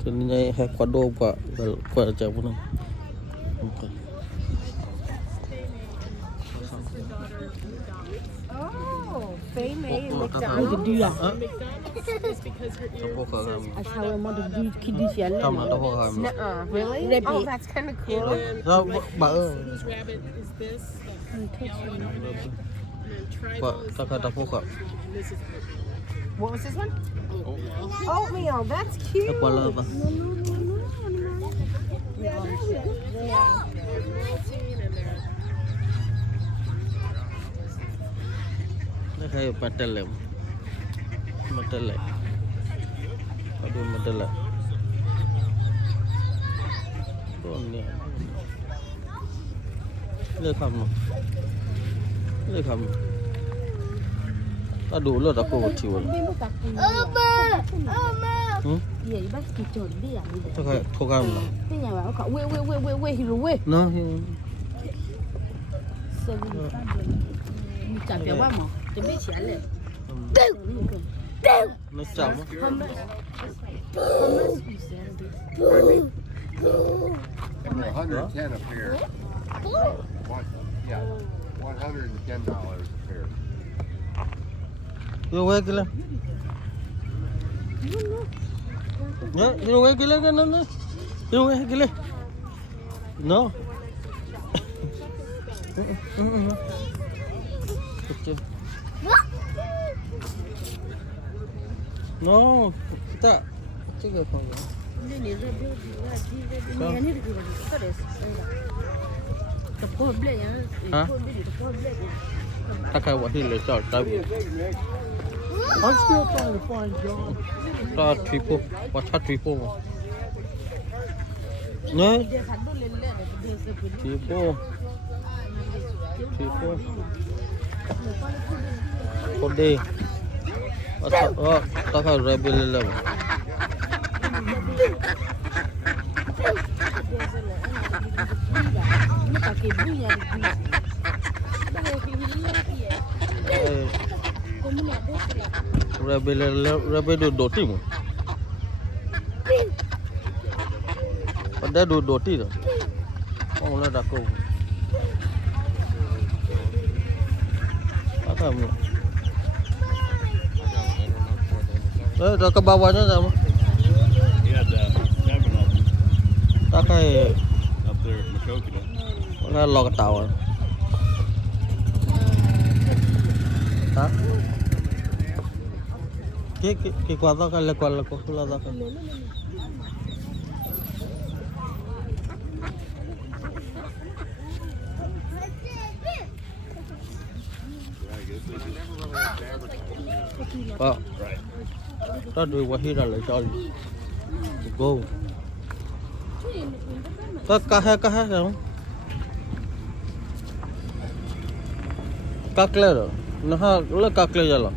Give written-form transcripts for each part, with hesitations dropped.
Jadi nyai hai kuado kwa aja pun. Oh, Faye May Look at McDonald's. Tapo kagam. That's how I want to do kiddies here. Tama tapo kagam. Nuh-uh, really? Rabbit. Oh, that's kind of cool. Sa ba Whose rabbit is this? Ba taka tapo ka. This is What was this one? Oatmeal. That's cute. Apa lah ba? Ini kayak patel lem. Patel lem. Aduh patel lem. Tuh ni. Ini kamu. Ini kamu. Aduh lo tak kau cium. Dia ibas kicau dia. Tu kayak kau kamu. Dia nyawa kau wait hero wait. No. Ni tak apa mau. Tapi siapa? Nó chậm á. How much you sell this? 110 a pair. Yeah, $110 a pair. Yêu quê kia lên. Nhớ, yêu quê kia lên cái nó. Yêu quê kia lên. No. No, kita cakap apa? Ni rabbit. Ni ni dia terus. Tepuk blade ya. Tepuk blade. Tak kau buat hilang cak tapi. I'm still trying to find John. Tak tripo, buat tripo. Ne? Dia satu lele dia sebut. Tripo. Kode. Tak kau rebel lah. Ni pakai bunyi ada. Rebel doti mu. Pada doti tu. Oh lah dah kau. Apa mu? Dah ke bawahnya dah mu. He had 7 of them Tak kau. up there at Makokina. Nó lo cái tàu. Hả? Cái quạt đó cái là quạt là có là đó. Đó đuôi qua hi ra lại cho go. Cá hết rồi không? Cá clear rồi. Nó ha là cá clear rồi.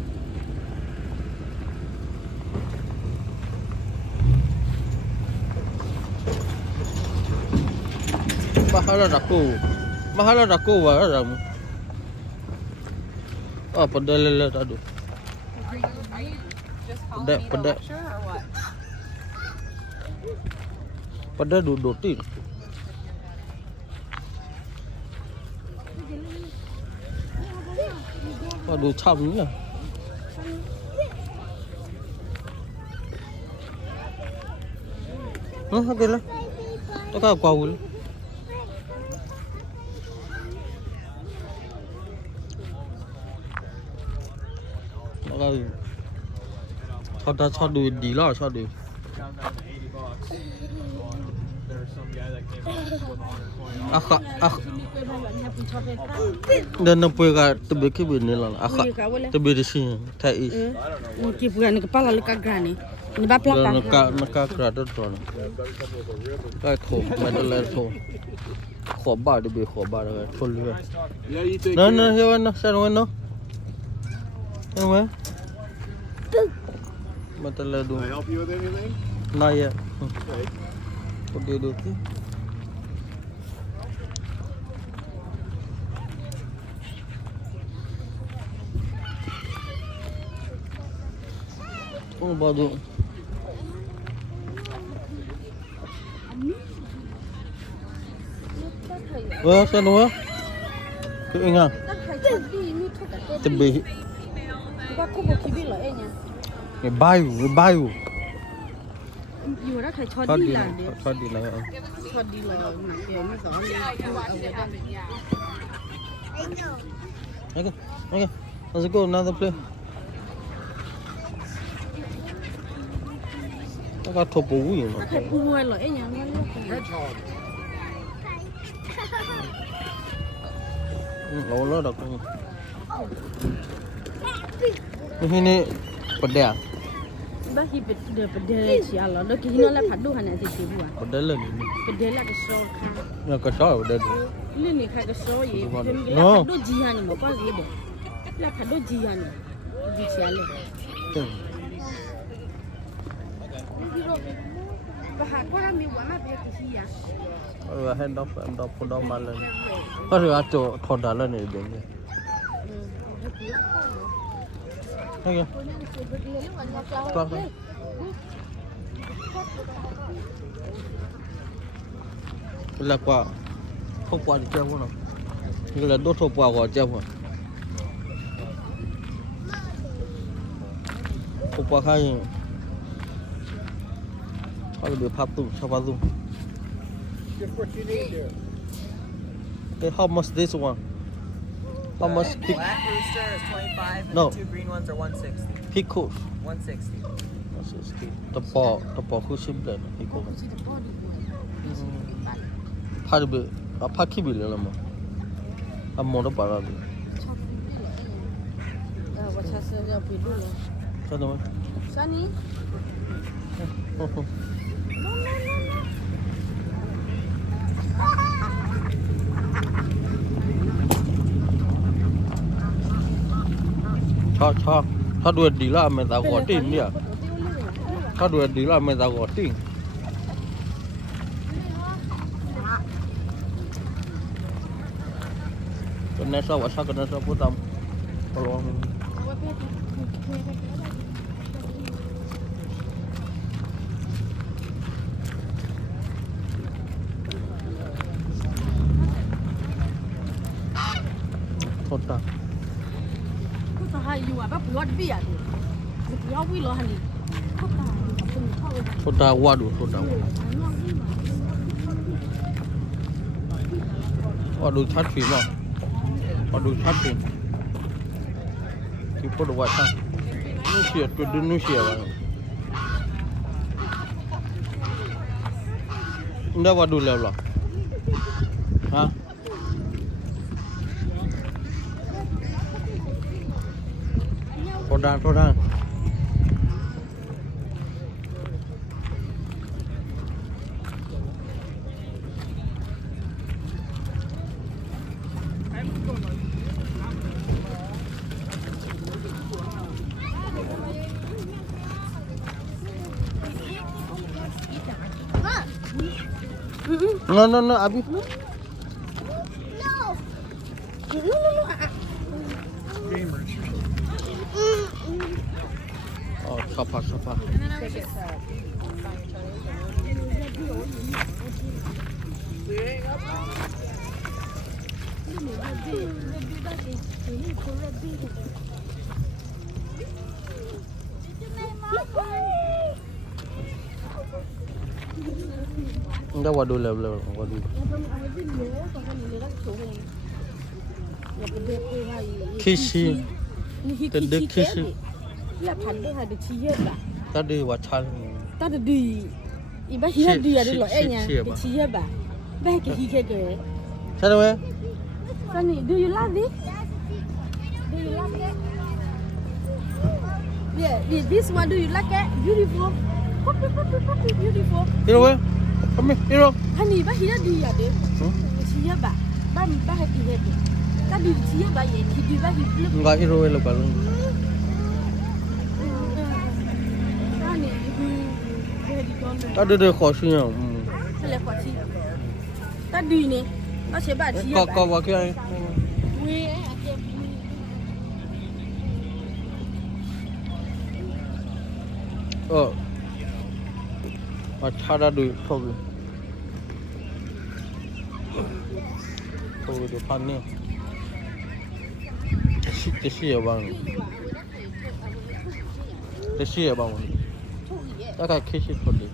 Mahal aku wah ram. Oh pedal tadi. Pedal. Pedal doti. Aduh chăm nữa. Cái đó. Tôi có quàu. Cho đùi đi lo cho đùi. Dan nampu ka tebe ke bini lah. Akak tebe di sini. Thai. Ki bukan kepala lekat grani. Ini bapak Dan kan. nak kerada tu. Kai thô, medal le thô. Khổ ba đi bị khổ ba rồi thô luôn. Yeah, you take No, here no, sir, no. Anyway. Medal le do. Can I help you with anything? Not yet. Okay. What do you do? Oh, badu. Sao nữa? Cứ anh à. Tất phải cho đi như thuốc cả tên. Tìm bị Các cô bộ khí bị lợi nha. cái bay. Dù đã phải cho Thoát đi đi là này, để thoát đi này. cho đi là nặng tiền mới giỏi đi. Okay. Let's go another place. Nó có thổ bú gì mà. Phải mua lợi nha. Hedgehog. Lỗ lỗ được. Cái này bật đèn. Bác khi bật đèn chỉ là nó kia nó là phát đồ hành này thì bùa. Bật đèn lên. Bật đèn là cái số khác. Nó có số ở đây. Lên này khai cái số gì? Là phát đồ gì hành mà có gì bộ? Là phát đồ gì hành? Gì xả lên. Và hạt qua mi quá mà phải cái gì à? Hand off put down mà lên. Có thể ăn chỗ thọt đá lên này đến. Okay. Là quả không quả thì treo không? Như là đốt hộp quả quả treo không? Hộp quả khai bị phá tung, sao phá tung? Just what you need there. Hey, how much this one? How much pick? Black rooster is 25 and No. the two green ones are 160. Pickle. 160. The ball who simple pickle. Phá được bị, phá khí bị lên mà. Mua nó bảo là bị. Và cha sẽ ra bị đuổi. Sao đâu? Sunny.ถ้าดูดีแล้วมันจะกอดตีนเนี่ยถ้าดูดีแล้วมันจะกอดตีนก็น่าชอบว่าชอบก็น่าชอบพูดตามตลอดโทษนะ Có hai dù à bác bùa đi à? Một giáo quý lo hành đi. Có ta không có. โทษนะว่าดูโทษนะว่าดูชัดฟิล์มอ่ะว่าดูชัดฟิล์มที่พูดว่าชัดนู่นเสียตัวดึงนู่นเสียวะได้ว่าดูแล้วหรอฮะโทษนะNo, Abi. Gamers. Oh, sapa. Enggak waduh level waduh. Kishi. Tende kishi. Là phản đây hay được chi hết bà. Tadi wacan. Ta được đi. Iba hiya đi à đi lo e nha. Được chi hết bà. Ba cái hi cái cái. Sao đâu? Sunny, do you love it? Do you like it? Yeah, this one do you like it? Beautiful. Beautiful. Hero, come here, Hero. Honey, ba hiya đi à đi. Chi hết bà. Ba hay đi hết. Ta đi chi hết bà vậy thì đi ba hi blue. Enggak Hero lo kalau. Tadi dia khosnya. Là quả chi. Ta đi nè. Nó sẽ bà chi hết bà. Kau pakai. Ada duit, sorry. Thôi được pan nè. Cái gì bang? Cái gì bang? Tất cả cái gì thôi đi.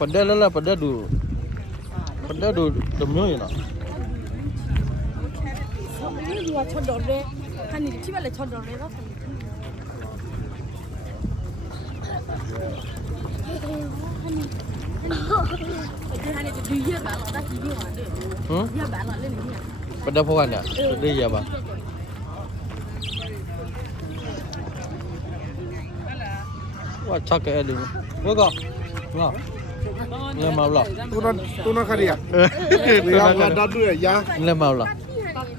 Pada lah pada du demnya ya nak. Ini dua condor deh, kan ini cuma le condor deh lah. Kan itu dia balok dah dia ada. Dia balok le ni. Pada pohon ya? Dia ya bang. Wah cakap ada ni. Berapa? Ngah. Ngah mau lah. Tuna kari ya? Yang ada dua ya. Ngah mau lah.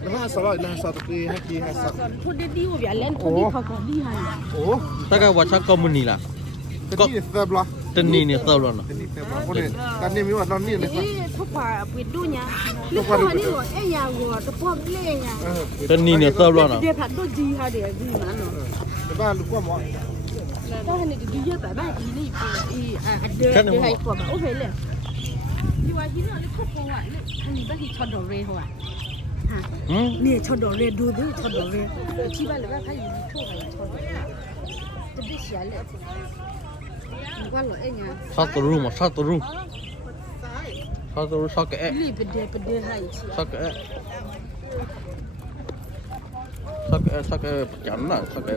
Nah, salah nah satu di haki hasak. Thôi đi đi biar len thôi đi học đi hay. Oh, Cakap buat cakap muni lah. tadi sebelah. Teni ni tahu lah. Tadi sebelah. Boleh. Tadi miwa non ni ni. Ini thôi phải buat dunia. Ni kau ni lo, yang gua tu pun le yang. Teni ni tahu lah. Dia pak tu di hari di mana? Sebab lupa mau. Kau ni dia pak pak ini ada dia hai kau. Oh boleh. Di wajib ni ada kau kau ni. Kan ni bagi condor re hoa. Ni condor re dua tu condor re. Ciba le pak hari ni tu hai condor. Tapi siapa le? Gua lo enya. Satu rumah, satu rumah. Satu rumah sakit. Ini pede hai. Sakit. Sakit perjalanan sakit.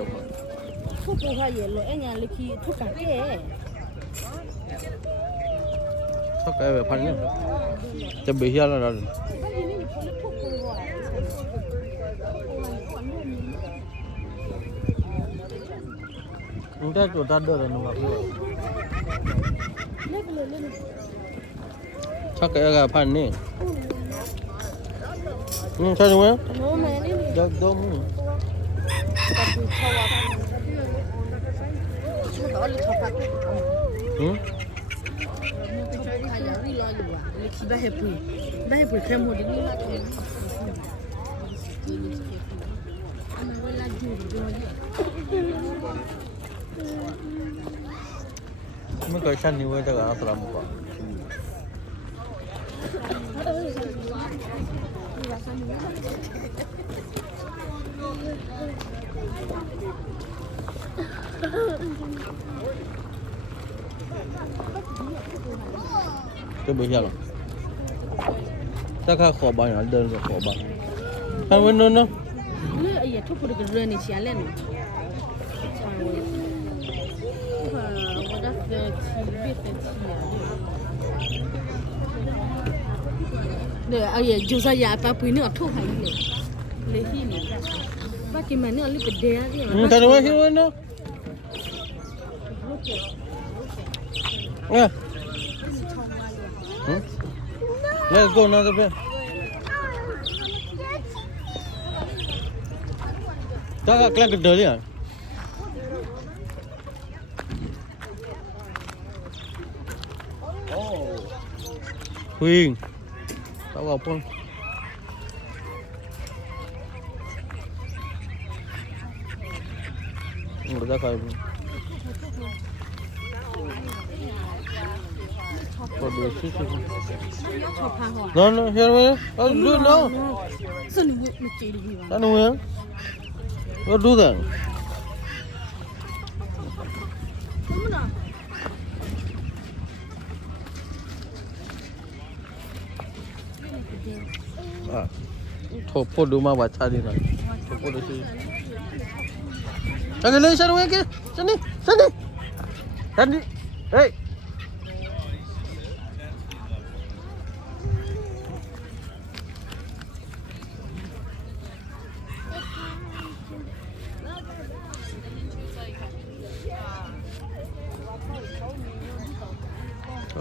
Thu bù hoa ye lo enya le ki thu ka ke. Sakit về phần nhá. Chuẩn bị hết rồi. Chúng ta đưa ra nông nghiệp. Sakit về phần này. Sao vậy? Được đúng. Mấy cái xanh như vậy chắc là nó làm một quả. Cái bây giờ là chắc là khó bao nhiêu đơn rồi khó bao. Không bên đơn đâu. Ni ayah tu pun dekat rani sialan. Wadah ke cibit ni ayah jual saya apa pun ni aku hai ni. Lehi ni. Bagaimana ni pedih ni? Tak ada macam mana. Yeah. Let's go another bit. Kakak kelang kedal ya. Oh. Queen. Tahu apa? Enggak kayak. No, no, here we go. Oh, do it now. I know where. What do that? Ah, thopo duma baca di na. Thopo di sini. Jangan lagi sana lagi. Sini, sini. Sini. Hey.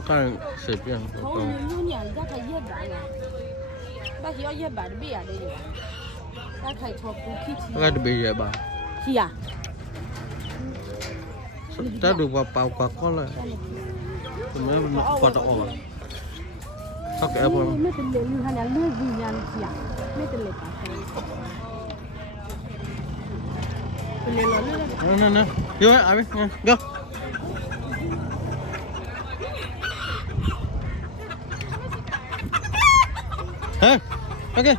Kan sepian. Kau ni yang dah kaya dah. Bagi ayah bar biar dia. Dah kaya thopo kiti. Ada biaya bang. Iya. Kita dua pau kakak lah. Sebenarnya pada orang. Sakit apa? Ni terlebih hanya lebih yang iya. Ni terlebih. No. You want? I mean, go. Huh? Okay.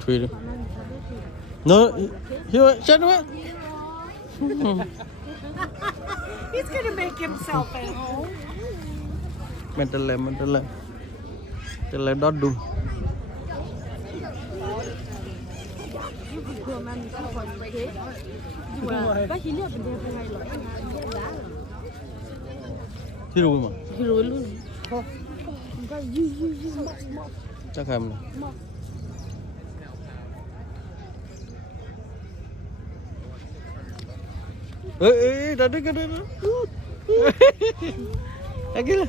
Tweet. No, here, shut up. He's gonna make himself at home. Mental. Don't do. Hero mà. Hero luôn. Chắc hầm này. Ê, ra đây cái đây đó. Cái này.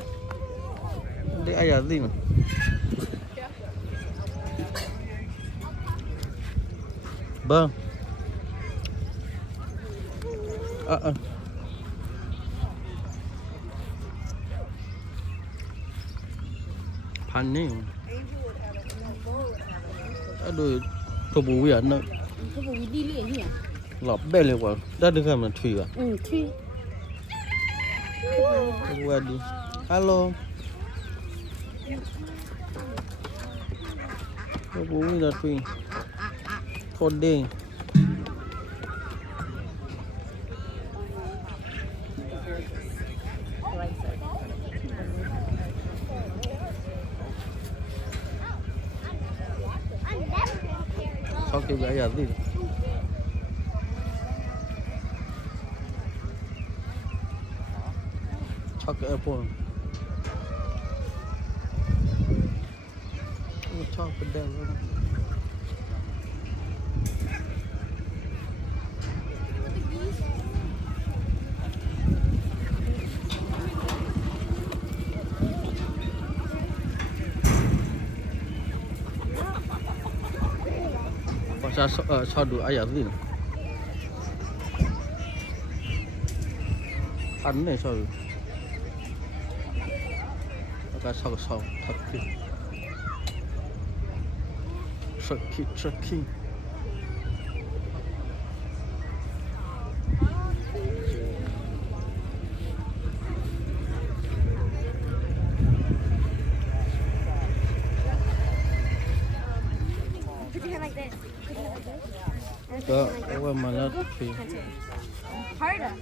Đây ai ở gì mà. Vâng. Pan này. Đôi thổ bù biển nữa. Thổ bù đi liền nhỉ? Lọp bè liền quá. Đã được làm là thủy à? Thủy. Qua đi. Hello. Thổ bù là thủy. Thôn đi. Sao kêu gái gì? Chắc cái Apple. Chắc cái đèn luôn. Sao đủ ai gì nữa? Ăn này sao? Cái sao thật kì. Trucking. Over my left tree. Harder.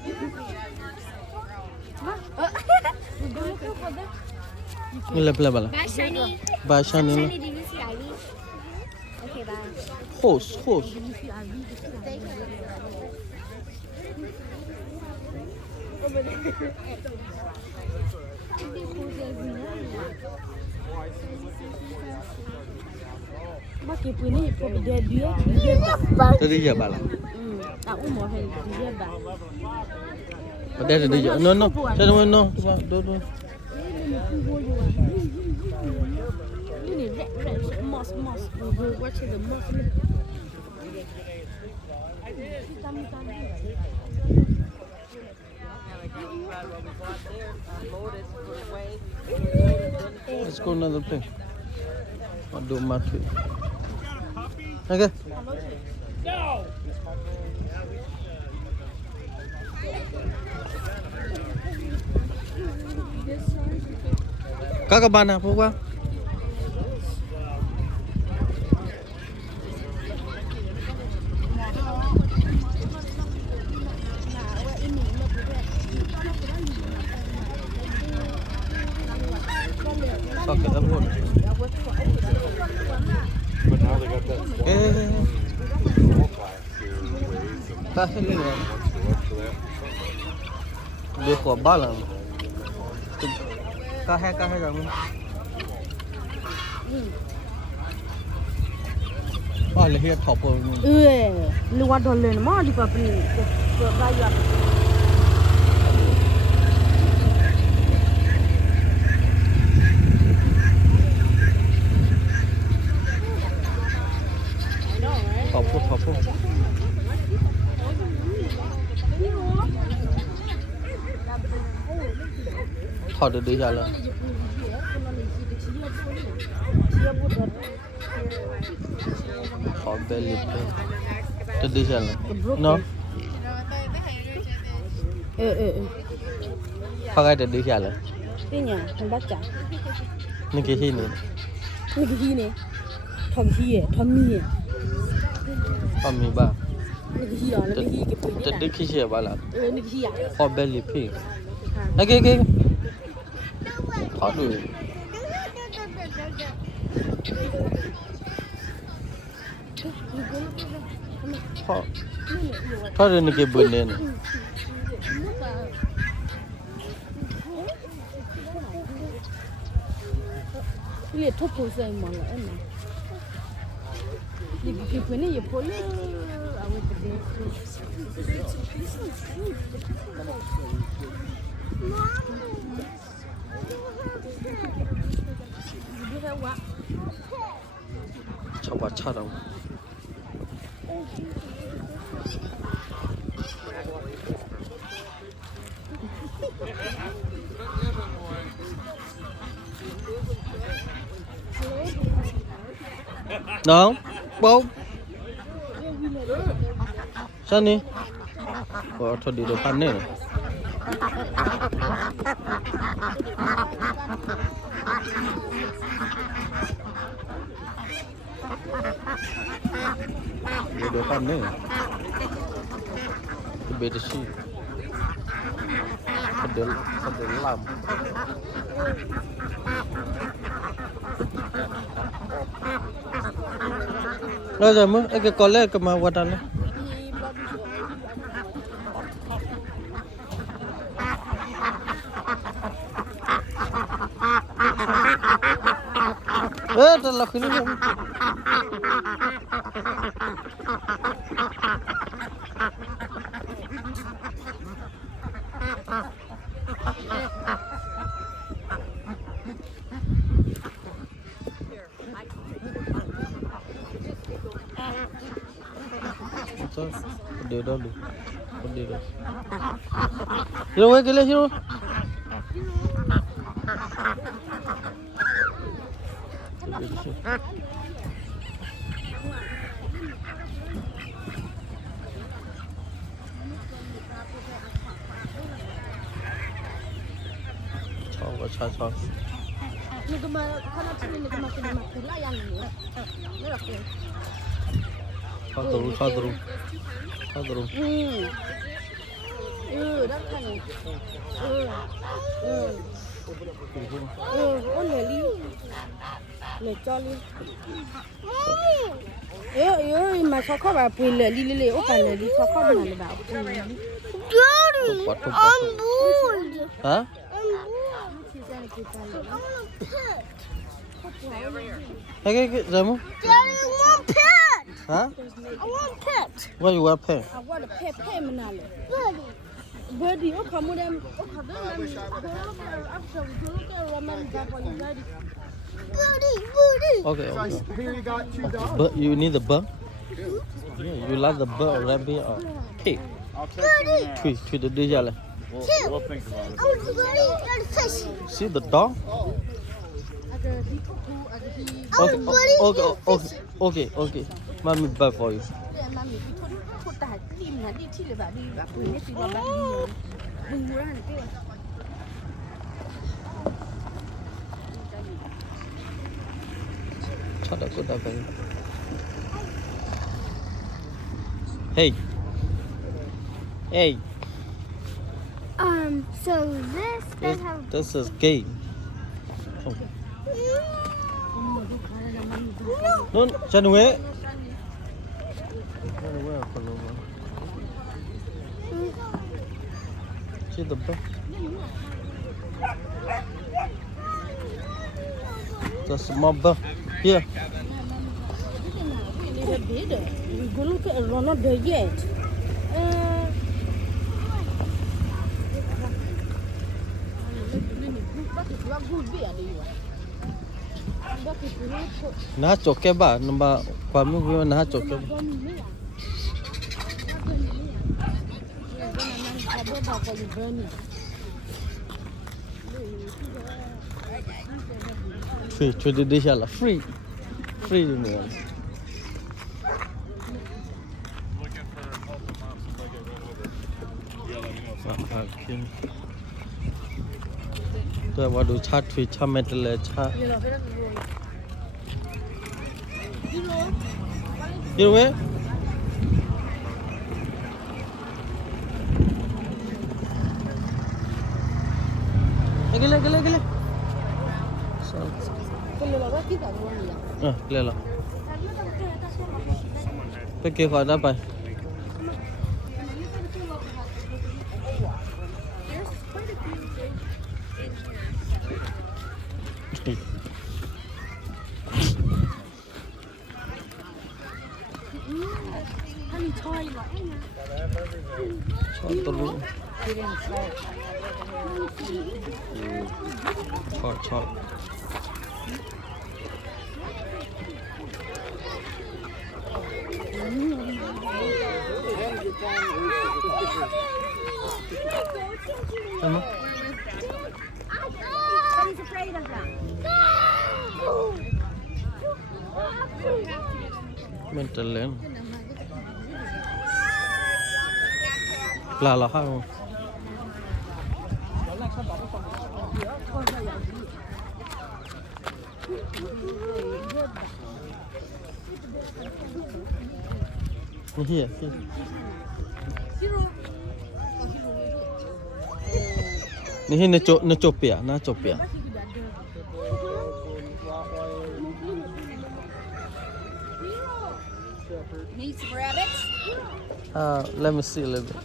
Bye, Shani. Bye, Shani. Shani, did you see Ivy? Okay, bye. Horse. Bác kịp với này có bị đè đĩa Tôi đi giờ bà là. Tạo một hình đĩa bà. Ở đây thì đi giờ. No. Đây đâu no. Đâu. Ini red moss. We go watch the moss. Let's go another place. I'll do my trip. Okay. Các bạn nào qua? Sao cái tấm luôn? But now they got that small class here ways and Ta sẽ lên wants to look for that. được của ba lần. Ca hai rằng. Là hiện thọp rồi. Lu wa dole ma di pa pni. Ko ba ya. Thọp. thọ được đi ra là thọ bê lip được đi ra là nó thọ cái được đi ra là cái nhà thằng bác trả nên cái gì nữa cái gì này thằng gì thằng mi thọ mi ba cái gì đó là cái gì cái được đi khi xe ba là cái gì à thọ bê lip cái thọ được thọ được cái bữa này liệt thuốc phun sương mà lại em này liệt cái phun này liệt phun lên à vậy cho bà cha đâu đó bố sao nè có thôi đi được ăn nè đi được ăn nè cái bê xí cái làm rồi rồi mới cái con lấy cái mà qua đây đó là khi nó để đó đi để đó rồi cái lấy rồi choนี่ก็มาขนาดที่นี่ก็มาเป็นมาคุล่าอย่างนี้ไม่หรอกเลย cho tru đó là này ôn để đi để cho đi mà sao có bà bùi lệ đi ốp bà lệ đi sao có bà lệ bảo I'm bored. hả cái giờ mu Daddy, I want pet. hả I want pet. what you want pay à qua được phe mình nàoเลย Daddy. Birdie, oh come on, oh come on, after we look at Roman Japanese daddy. Buddy. okay Here you got $2. but you need the bird yeah, you like the bird or rabbit or pig I'll check in there. three the đi ra này We'll think about it. I was ready to fish. see the dog okay mommy buy for you Sao đã có đá vậy? Hey. So this does have. This is gay. No, chân Huế. See the bird. The small bird. Here. We go look at Ronald there yet. Nah coke ba, namba kamu gimana nah coke? free ช่วยดิฉันละ free อยู่เนี่ย Looking for multiple moms if I get rid of it. Yeah, let me know. แต่ว่าดูชาทวีชาเมตเลชายูเว้ยกิเลละไปเกี่ยวกับได้ไปชอบตัวรู้ชอบใช่ไหมมันจะเล่นปลาเราข้างนี่เหี้ยนี่เหี้ยนโจเปียนะโจเปียNeed some rabbits? Let me see a little bit.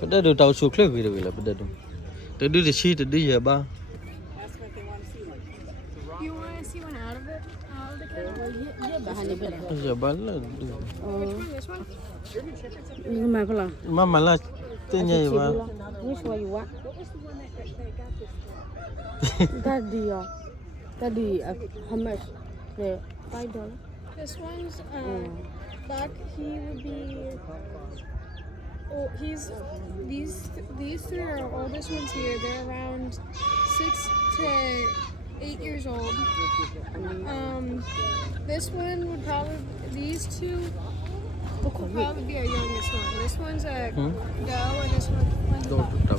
But that do tao chụp clip video là but that do. They do the shit they do ya ba. That's what they want to see. You want to see one out of it? Out of the camera? Ya ba la. This one? Nhưng mà phải là Mama la tên nhảy ba. which one you want? What was the one that got this? Tadi how much? The $5. This one's buck. He would be. Oh, he's these three are our oldest ones here. They're around 6 to 8 years old. This one would probably these two would probably be our youngest one. This one's a doe and this one's Đâu tao.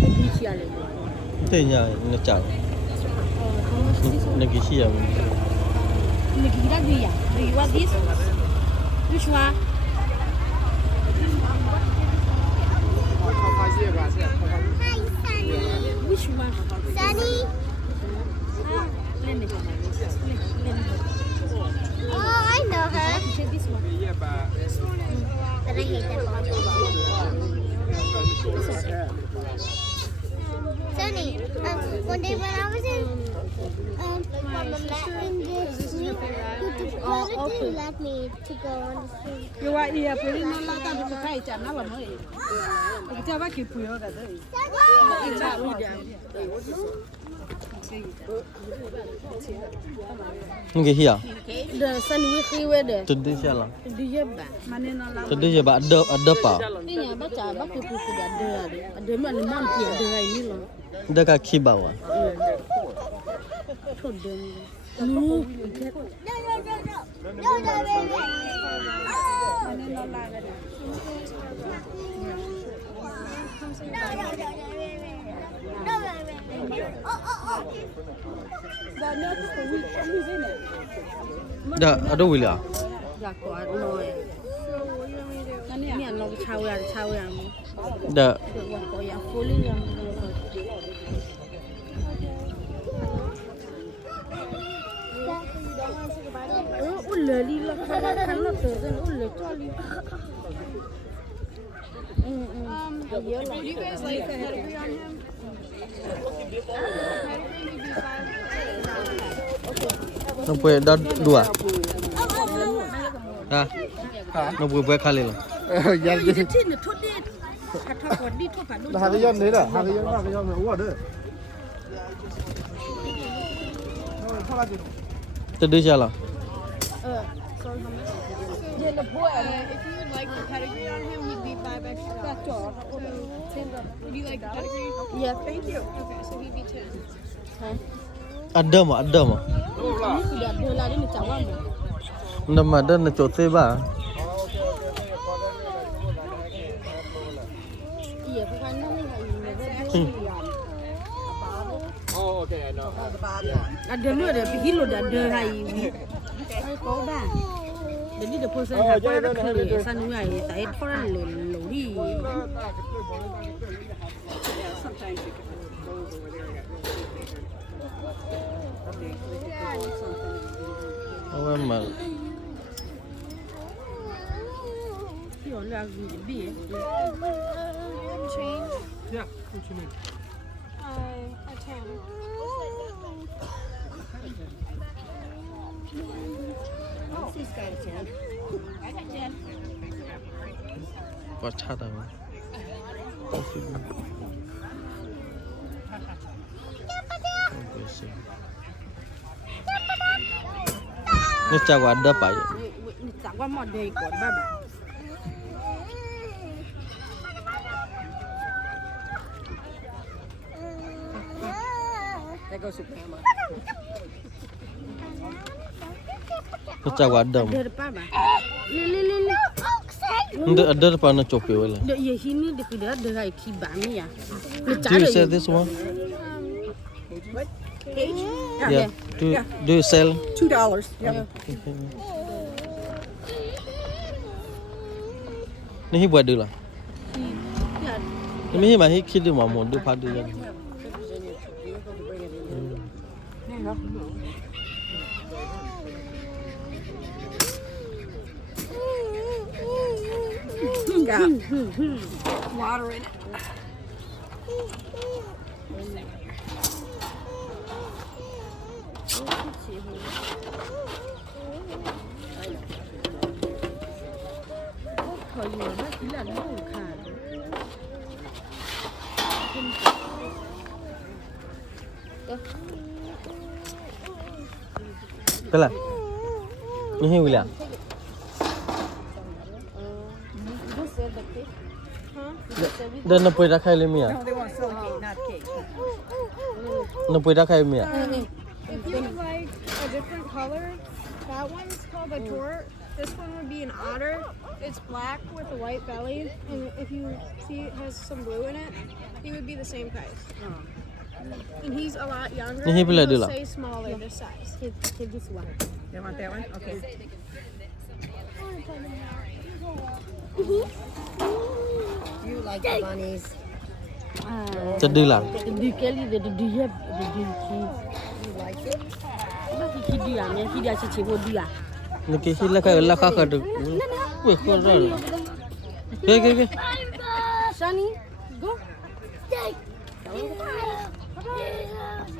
Cái gì chia lại? Tên nhảy nó chảo. Nó cái gì à? Mình chỉ đã gì à? Do you want this? Which one? Hi, Sunny. Which one? Sunny. Lên này. Oh, I know her. This one. this one is But I hate that ball. Sunny, one day when I was in this YouTube let me to go on the street. You want here for it? No, not that because I can't have money. Because I want to put you over there. It's not Nó cái gì à? The sun will clear weather. Từ đi xe là. Đi giúp bạn. Mà nên nó là. Từ đi xe bạn đỡ pa. Đi nhà bác trả bác cứ phụ đã đưa đi. Đưa mà nó mang tiền đưa này đi rồi. Đỡ cả khi bảo à? Thôi đừng. No. Mà nên nó là cái Dah ada wila. Dạ có rồi. Nè nó chào ya. Dah. Có ya fully ya. Ulle lilla kan nó từ từ ulle cho đi. Would you guys like a pedigree on him? Nó punya dah dua. Ah. Nó punya kali lah. Dạ gì? Thì nó thốt đi. Thốt còn đi thốt phải Là hai cái dân đấy là hai cái dân này uống ở đây. Từ đi xe là. Sorry, how much? Dia le boy. If you would like the pedigree on him, he'd be $5 extra. That's all. Would you like the pedigree? Yeah, thank you. Okay, so he'd be 10. Ada mah. Ini sudah $2 ni cawan. Nama ada na cote ba. Iya, bukan nama ni. Oh, okay, I know. Ada lu ada pergi lu ada hai. Hai kau ba. Jadi the person have para kali sanu ai tai foran le lori. Awa mal. Yo la bi. Change. Yeah, what you mean? A 10. Có chát à? Nó chào qua đập phải. Tak wa mo dei ko ba ba. Nó chào qua đập. Ada depan ba. Le. Ada depan na cope wala. Dek ye sini dek dia ada hai kiba ni ya. Do you sell this one? Yeah. Do you sell? $2. Yeah. Ni buat dulu lah. Ni mah hik hidu mah modu padu je. Water in it. Thôi nhiều nó chỉ là nó khả. Cái là ni hiu lah. Dan na pwede kay lemia. No, they want soda cake, not cake. Na pwede kay lemia. If you would like a different color, that one's called a tort. This one would be an otter. It's black with a white belly, and if you see it has some blue in it, he would be the same price. And he's a lot younger. Ni And pula he'll dulu. say smaller this size. Take this one. They want that one? Okay. You like the bunnies. Sedih lah. Di kali dia dia ki. You like it? Masih ki dia ni ki dia cici ho dia. Ni kisi lah kay lah kakak tu. Weh korang. Okay. Shani, go.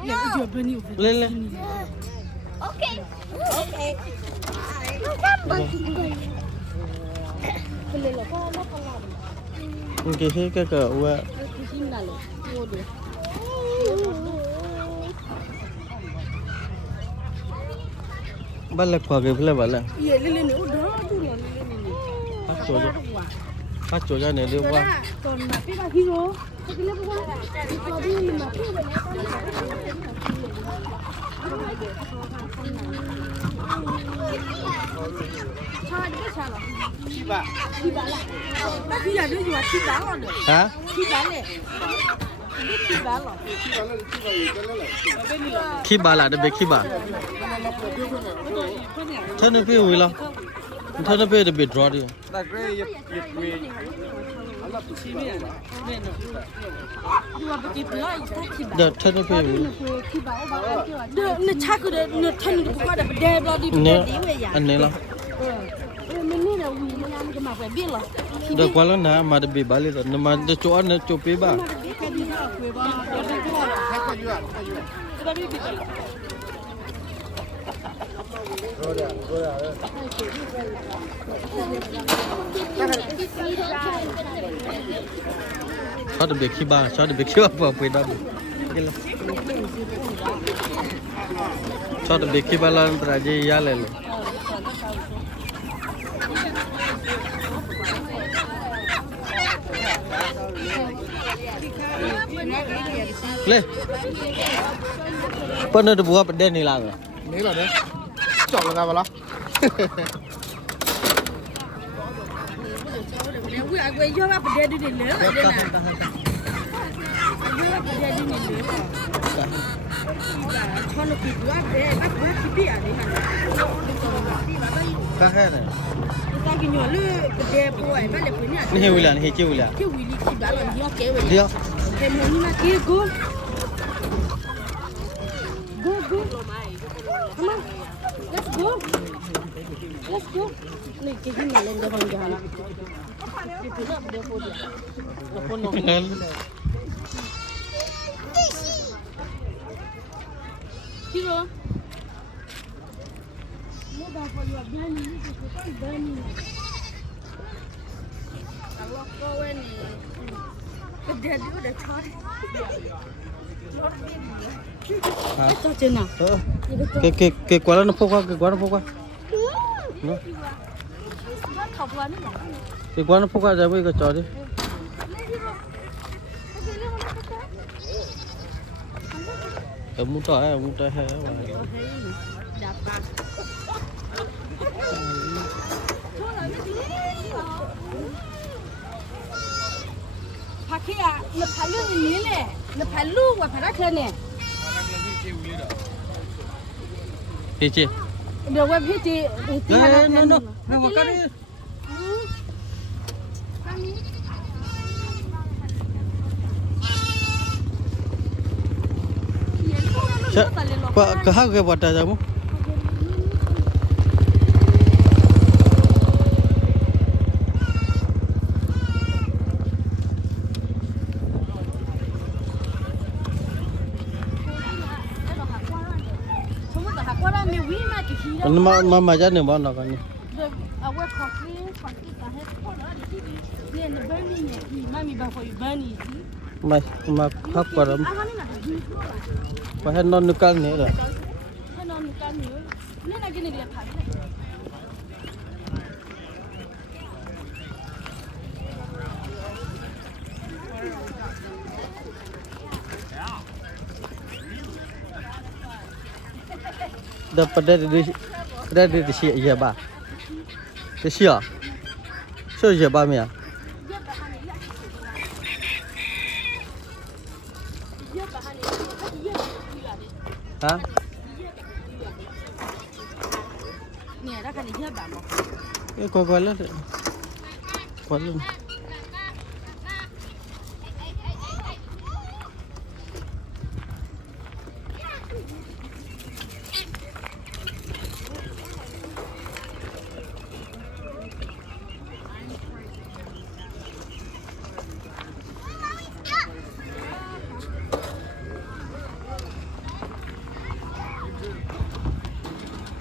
Ya, dia berani. Le. Okay. Okay. Ni kisi kakak wa. Sini lah le. Oh dia. Balak pakai pula balak. Iya, le ni udah tu le ni. Kacau je ni dia buat. Ton mati ba hero. Kita buat. Tadi mati ba. Kiba lah. Tapi ada juga kiba ada. Ha? Kiba le. Kiba lah. Kiba lah, ada kiba. Thana pe hui la. Thana pe de bit draw dia. That gray, you green. Dua beti pula kita kiba. Da thana pe hui. Kiba ba. Dia cak dia dia tan dia buka dah beda belah di Ni dewe ya. an ni lah. Ini dah wi mana ke mak bil lah. Da kuala na ma de be balik dah. Nama de coan na cope ba. Ada be kiba, ada be kiba apa pe dah. Gila. Ada be kiba lah teraje ya le. Lê Bên nơi bùa bên đen này làm rồi Nấy rồi đấy. Chọn là vào đó. quay vô ba bề đi lên nữa đây nè cho nó kịp quá để bắt quá kịp đi à đấy hả Các hết này ta cái nhỏ lư bề bùi bắt được cái này Nó heo là nó heo chiêu là cái vị trí đó là gì kéo về Điêu cái món này kia go come on let's go này cái gì mà lên đó bằng giờ là cái thứ nào đều phô được Kilo. Mua bao nhiêu bánh này? Cái bánh này. Kalau kau ni, kerja dia dah cari. Itu je nak. Cái quả nó phô qua cái quả nó phô qua cái quả nó phô qua rồi bây giờ cho đi muta hai Dapat. Pakai ah, lepalu ni le, lepalu wa parak le ni. Cái gì Dia web hiti hiti no makan đi Kah ke buat aja mu? Mama jadi mana kan ni? Awak kopi dah ni ni berni ni, mami bawa berni. Mai hak param. Pahen non nukal ni dah. Non nukal ni. Ni lagi ni dia pakai. Dapat dari siapa ya ba? Siapa? Siapa ni? Hả? Ni ada kan dia bamo. Kau lah. Kau lah.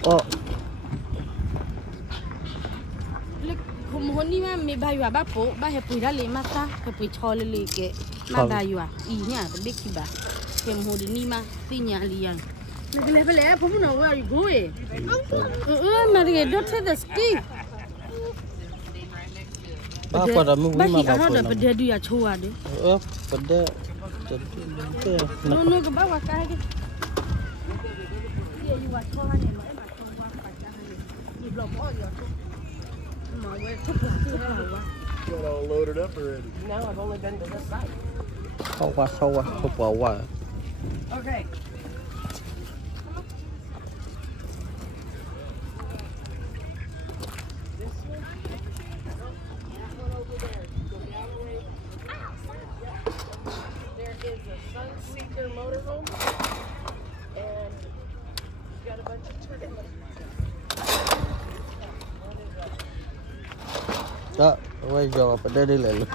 Oh, Lek kumhon ni mami bayu abapo, bah hepui dah le mata, hepui chole le ke. Ma bayu ah, inya be kiba. Kumhon ni ma tinya liang. Lek le le, pun nak where you go eh? Mari don't say the ski. apa dah mu Bahi mana ada apa? pada dia cua de. Pada. No ke bawah kah ke? Dia you wa cua ni. Got all loaded up already. No, I've only been to this side. Sâu quá, không bỏ qua. Okay. There is a Sunseeker motorhome, and it's got a bunch of turtles. Đó, bây giờ pada đi lại luôn.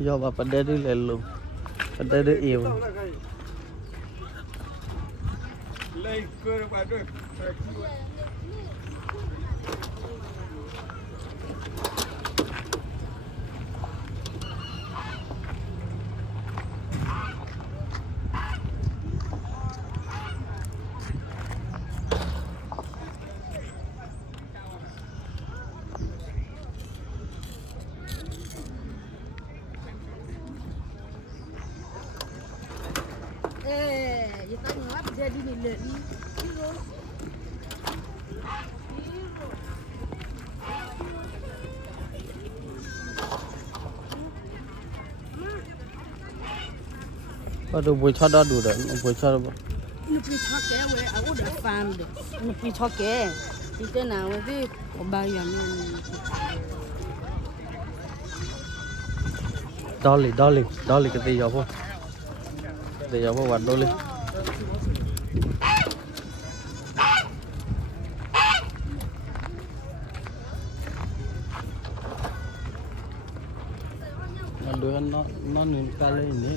Giờ mà pada đi lại luôn. Pada đi yêu. ya ta ngwa be di ni le ni hero Aduh, bocah dah dulu dah, bocah. ni pi choke we a wo da farm de ni pi choke ite na we be ko ba ya ni Dolly kita jawab. Kita jawab wat Dolly. Aduh, non ni kali ini.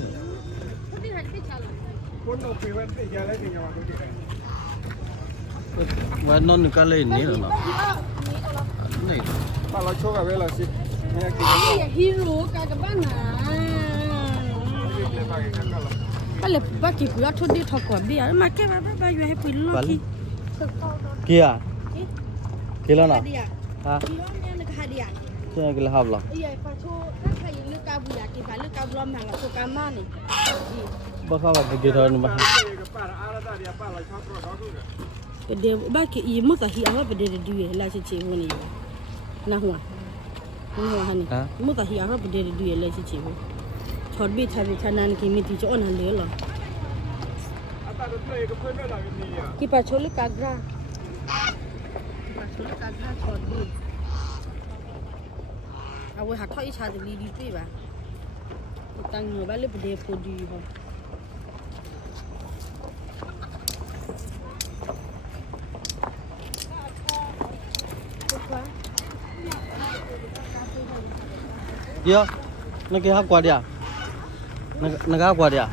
Wat non ni kali ini lah. Ni. Kalau coba bela sih. ya hero ka ga bana ale ba ki ku ya thodi thokwa bi ya ma ke ba yu he pi lo ki Kia. Kilo na. dia Ha. kilo ne ka dia Kia kilo habla. iya pa cho ka ka yu le ka bu ya ki ba le ka bu ma la so ka ma ni Bakal apa kita ni mah? de ba ki i mo ta hi awa be de du ye la chi chi ho ni na hwa ni wa hani mo ta hi awa be de du ye la chi chi ho chod bi tha bi thanan ki mi ti cho on han le lo ki pa cho le ka gra chod bi awe ha thoi cha de li li tui ba tang no ba le be de po du ho Dia, nak kira kuat dia. Nak kuat dia.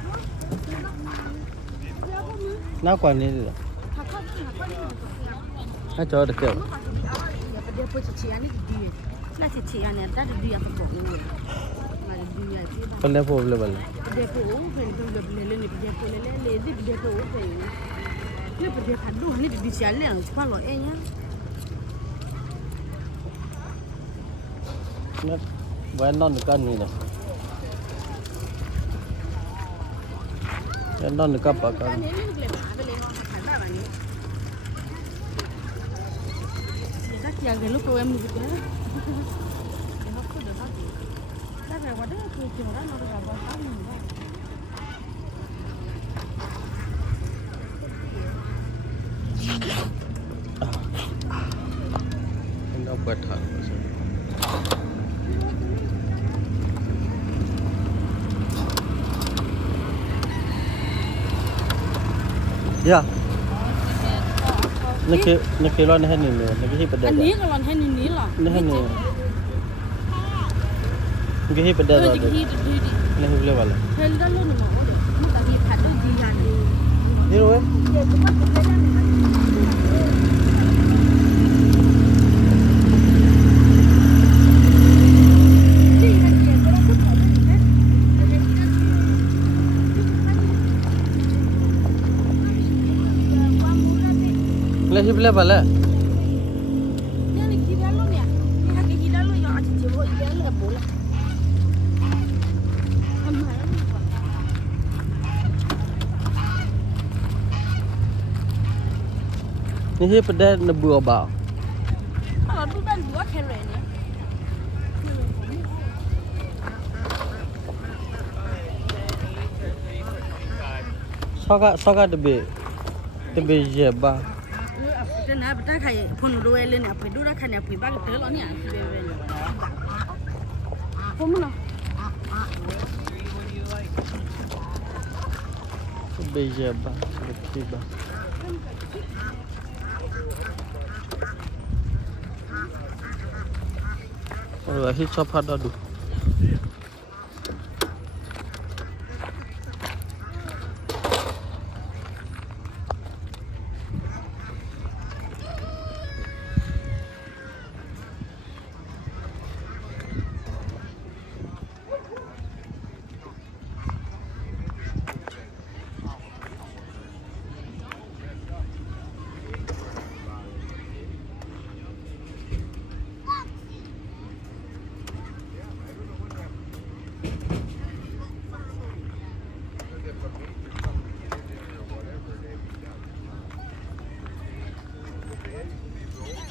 Nak kuat ni dia. Nak coba dekat. dia po chi ani di la chi ani ta di ya po ni ma di ya ti Kalau apa boleh boleh. dia po o pe le le ni dia po le di dia po o pe le pe dia khadu ni di sia le pa lo e nya Nak buat non dekat ni dah. Non dekat apa kan? ni ni le ba be le ho kha ba ba ni ya ki aga lo ko em ni ko na ho ko de ha di la ba wa de ko ki ra no ga ba ha ni ba Ini apa hal? Ya. Nak kira ni hen ni, nak kira pada. อันนี้ก็ร้อนให้นี่หรอ Ni hen ni. Nak kira pada. เออจะคิดดูดิ Nak boleh boleh. เฮลด้านโลนมาโอ้เดมันก็มีผัดดีอย่างนี้ Ni loh. เดี๋ยวจะมาเป็นได้นี่มันเกี่ยวกับเราพูดถึงนะ Boleh boleh boleh. เนี่ยนี่คิดได้แล้วเนี่ยนี่ถ้าคิดได้แล้วอย่างอาจจะเจ็บหัวอีกแล้วโบล่ะทำไมแล้วนี่ก่อน Ni pada nebu apa? ถ้าเราดูด้านหัวแคเรนเนี่ย Soka tebe jeba. เดี๋ยวนะไปตั้งใครพนุด้วยเลยเนี่ยไปดูแล้วใครเนี่ยไปบ้านเต๋อแล้วเนี่ยคือเรื่องผมเนาะ Tebe jeba. Tiba. Oh, hit chop ada tu.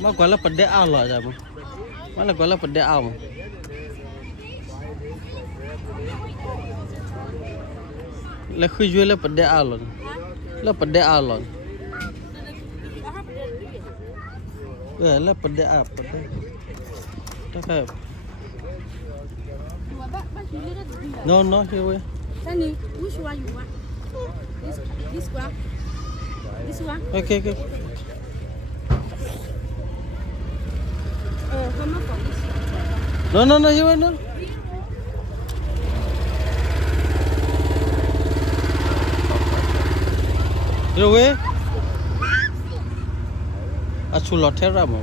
Mà gọi là bật đế ao rồi rồi. Mà là gọi là bật đế ao mà. Là khi duy là bật đế ao rồi. Là bật đế ao rồi. Là bật đế ao. Chắc là. No, here we. Sunny, which one you want? This one? This one? Okay. How much for this one? No, here we no. Here we. Achu lot terra mà.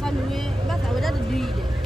Sunny, bác tao đã đi đấy.